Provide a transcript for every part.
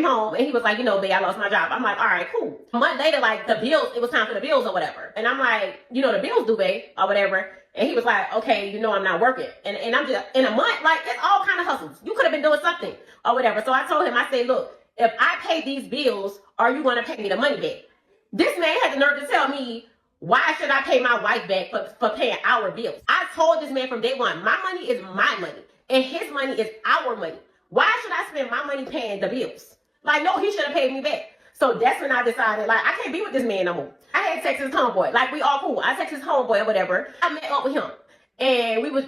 came home and he was like, babe, I lost my job. I'm like, all right, cool. A month later, like the bills, it was time for the bills or whatever. And I'm like, the bills due, babe, or whatever. And he was like, okay, I'm not working. And I'm just, in a month, like, it's all kind of hustles. You could have been doing something or whatever. So I told him, I said, look, if I pay these bills, are you going to pay me the money back? This man had the nerve to tell me, why should I pay my wife back for paying our bills? I told this man from day one, my money is my money and his money is our money. Why should I spend my money paying the bills? Like, no, he should have paid me back. So that's when I decided, like, I can't be with this man no more. I had texted his homeboy. Like, we all cool. I texted his homeboy or whatever. I met up with him. And we was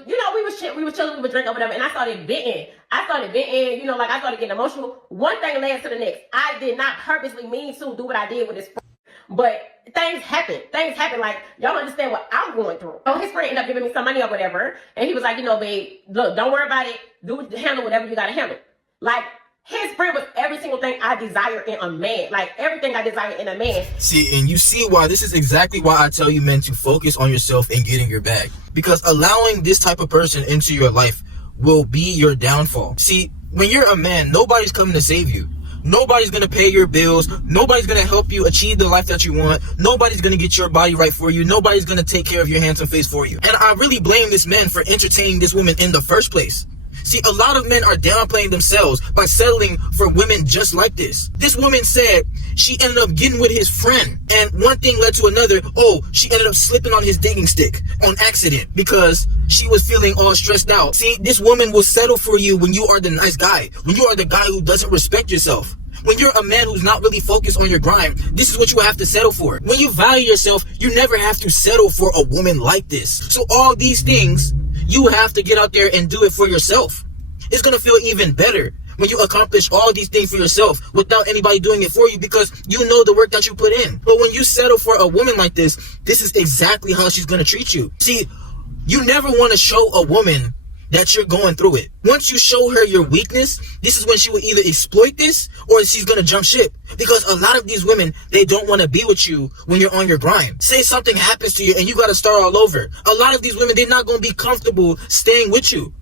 chilling, we was drinking or whatever. And I started venting. I started getting emotional. One thing led to the next. I did not purposely mean to do what I did with his friend. But things happen. Like, y'all understand what I'm going through. So his friend ended up giving me some money or whatever. And he was like, babe, look, don't worry about it. Handle whatever you got to handle. Like, his friend was every single thing I desire in a man. Like, everything I desire in a man. See, and you see why this is exactly why I tell you men to focus on yourself and getting your bag. Because allowing this type of person into your life will be your downfall. See, when you're a man, nobody's coming to save you. Nobody's going to pay your bills. Nobody's going to help you achieve the life that you want. Nobody's going to get your body right for you. Nobody's going to take care of your handsome face for you. And I really blame this man for entertaining this woman in the first place. See, a lot of men are downplaying themselves by settling for women just like this. This woman said she ended up getting with his friend, and one thing led to another. Oh, she ended up slipping on his digging stick on accident because she was feeling all stressed out. See, this woman will settle for you when you are the nice guy, when you are the guy who doesn't respect yourself. When you're a man who's not really focused on your grind, this is what you have to settle for. When you value yourself, you never have to settle for a woman like this. So all these things, you have to get out there and do it for yourself. It's going to feel even better when you accomplish all these things for yourself without anybody doing it for you, because you know the work that you put in. But when you settle for a woman like this is exactly how she's going to treat you. See, you never want to show a woman that you're going through it. Once you show her your weakness, this is when she will either exploit this or she's going to jump ship. Because a lot of these women, they don't want to be with you when you're on your grind. Say something happens to you and you got to start all over. A lot of these women, they're not going to be comfortable staying with you.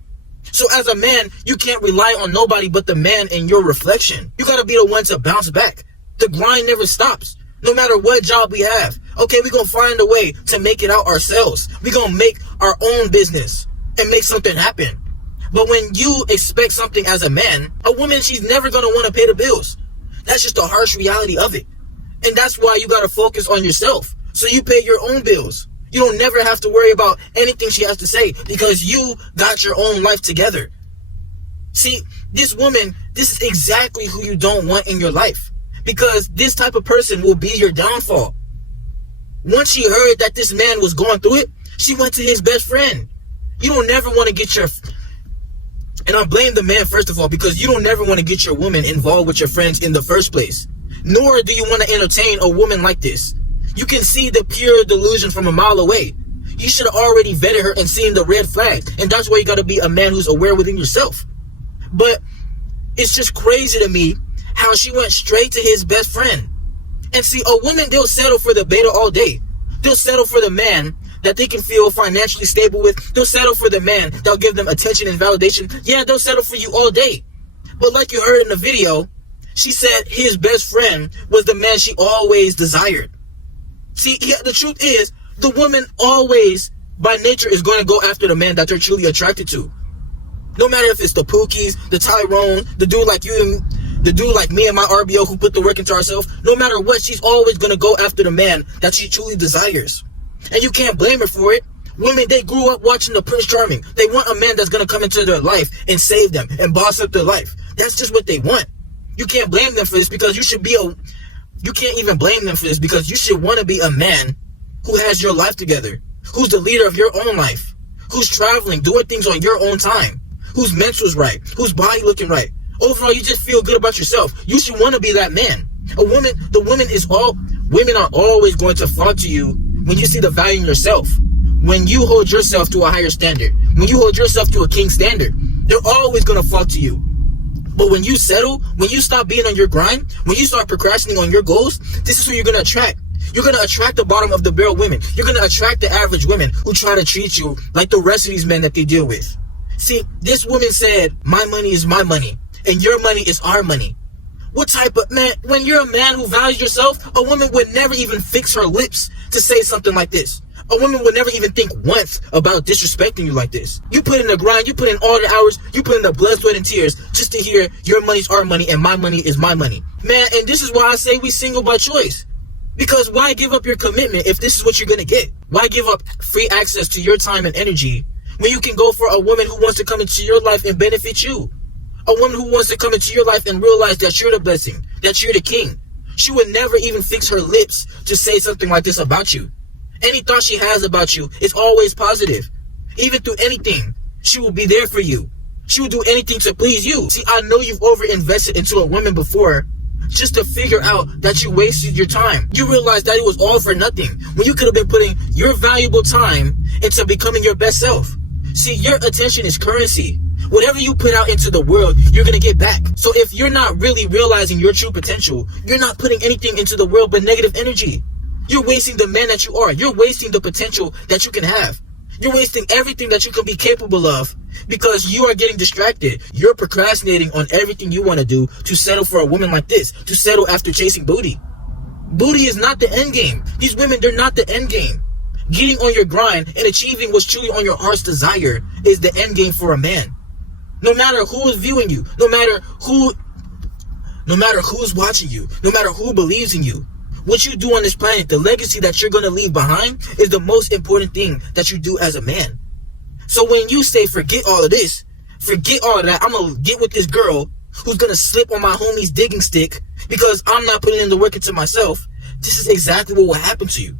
So as a man, you can't rely on nobody but the man in your reflection. You got to be the one to bounce back. The grind never stops. No matter what job we have. Okay, we're going to find a way to make it out ourselves. We're going to make our own business and make something happen. But when you expect something as a man, a woman, she's never going to want to pay the bills. That's just the harsh reality of it. And that's why you got to focus on yourself. So you pay your own bills. You don't never have to worry about anything she has to say because you got your own life together. See, this woman, this is exactly who you don't want in your life, because this type of person will be your downfall. Once she heard that this man was going through it, she went to his best friend. You don't never want to get your... And I blame the man, first of all, because you don't never want to get your woman involved with your friends in the first place. Nor do you want to entertain a woman like this. You can see the pure delusion from a mile away. You should have already vetted her and seen the red flag. And that's why you got to be a man who's aware within yourself. But it's just crazy to me how she went straight to his best friend. And see, a woman, they'll settle for the beta all day. They'll settle for the man that they can feel financially stable with. They'll settle for the man that'll give them attention and validation. Yeah, they'll settle for you all day. But like you heard in the video, she said his best friend was the man she always desired. See, the truth is, the woman always, by nature, is going to go after the man that they're truly attracted to. No matter if it's the Pookies, the Tyrone, the dude like you, the dude like me and my RBO who put the work into ourselves, no matter what, she's always going to go after the man that she truly desires. And you can't blame her for it. Women, they grew up watching the Prince Charming. They want a man that's going to come into their life and save them and boss up their life. That's just what they want. You can't blame them for this because you can't even blame them for this because you should want to be a man who has your life together, who's the leader of your own life, who's traveling, doing things on your own time, whose mental's right, whose body looking right. Overall, you just feel good about yourself. You should want to be that man. Women are always going to flock to you when you see the value in yourself, when you hold yourself to a higher standard, when you hold yourself to a king standard, they're always going to flock to you. But when you settle, when you stop being on your grind, when you start procrastinating on your goals, this is who you're going to attract. You're going to attract the bottom of the barrel women. You're going to attract the average women who try to treat you like the rest of these men that they deal with. See, this woman said, my money is my money, and your money is our money. What type of man, when you're a man who values yourself, a woman would never even fix her lips to say something like this. A woman would never even think once about disrespecting you like this. You put in the grind, you put in all the hours, you put in the blood, sweat, and tears just to hear your money's our money and my money is my money. Man, and this is why I say we single by choice. Because why give up your commitment if this is what you're going to get? Why give up free access to your time and energy when you can go for a woman who wants to come into your life and benefit you? A woman who wants to come into your life and realize that you're the blessing, that you're the king. She would never even fix her lips to say something like this about you. Any thought she has about you is always positive. Even through anything, she will be there for you. She will do anything to please you. See, I know you've over-invested into a woman before just to figure out that you wasted your time. You realize that it was all for nothing when you could have been putting your valuable time into becoming your best self. See, your attention is currency. Whatever you put out into the world, you're going to get back. So if you're not really realizing your true potential, you're not putting anything into the world but negative energy. You're wasting the man that you are. You're wasting the potential that you can have. You're wasting everything that you can be capable of because you are getting distracted. You're procrastinating on everything you want to do to settle for a woman like this, to settle after chasing booty. Booty is not the end game. These women, they're not the end game. Getting on your grind and achieving what's truly on your heart's desire is the end game for a man. No matter who is viewing you, no matter who's watching you, no matter who believes in you, what you do on this planet, the legacy that you're going to leave behind is the most important thing that you do as a man. So when you say, forget all of this, forget all of that, I'm going to get with this girl who's going to slip on my homie's digging stick because I'm not putting in the work into myself, this is exactly what will happen to you.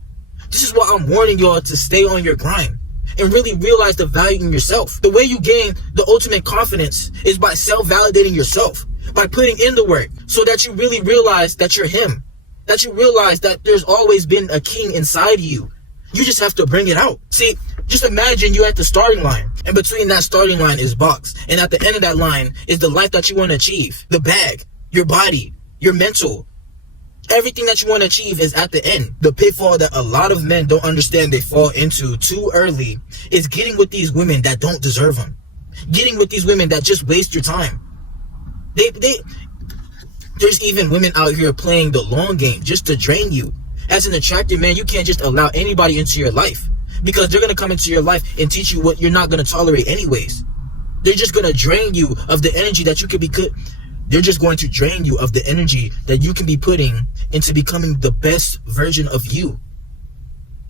This is why I'm warning y'all to stay on your grind and really realize the value in yourself. The way you gain the ultimate confidence is by self-validating yourself, by putting in the work so that you really realize that you're him. That you realize that there's always been a king inside you. You just have to bring it out. See, just imagine you're at the starting line, and between that starting line is box, and at the end of that line is the life that you want to achieve. The bag, your body, your mental, everything that you want to achieve is at the end. The pitfall that a lot of men don't understand they fall into too early is getting with these women that don't deserve them. Getting with these women that just waste your time. There's even women out here playing the long game just to drain you. As an attractive man, you can't just allow anybody into your life because they're going to come into your life and teach you what you're not going to tolerate anyways. They're just going to drain you of the energy that you could be They're just going to drain you of the energy that you can be putting into becoming the best version of you.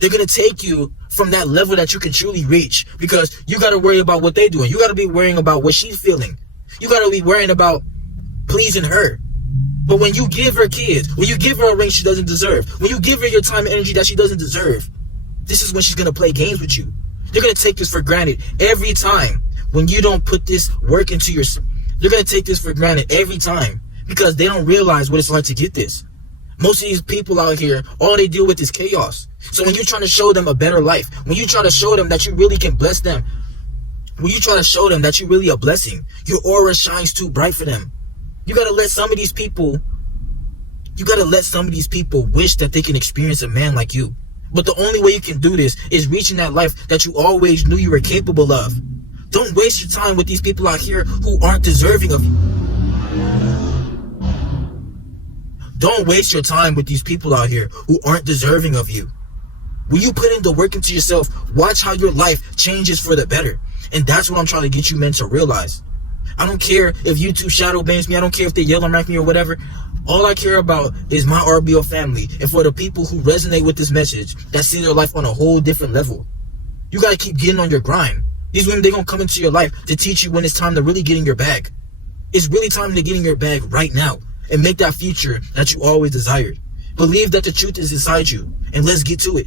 They're going to take you from that level that you can truly reach because you got to worry about what they're doing. You got to be worrying about what she's feeling. You got to be worrying about pleasing her. But when you give her kids, when you give her a ring she doesn't deserve, when you give her your time and energy that she doesn't deserve, this is when she's going to play games with you. They're going to take this for granted every time. When you don't put this work into your... They're going to take this for granted every time because they don't realize what it's like to get this. Most of these people out here, all they deal with is chaos. So when you're trying to show them a better life, when you try to show them that you really can bless them, when you try to show them that you're really a blessing, your aura shines too bright for them. You got to let some of these people wish that they can experience a man like you. But the only way you can do this is reaching that life that you always knew you were capable of. Don't waste your time with these people out here who aren't deserving of you. Don't waste your time with these people out here who aren't deserving of you. When you put in the work into yourself, watch how your life changes for the better. And that's what I'm trying to get you men to realize. I don't care if YouTube shadow bans me. I don't care if they yell and rank me or whatever. All I care about is my RBO family and for the people who resonate with this message that see their life on a whole different level. You got to keep getting on your grind. These women, they're going to come into your life to teach you when it's time to really get in your bag. It's really time to get in your bag right now and make that future that you always desired. Believe that the truth is inside you and let's get to it.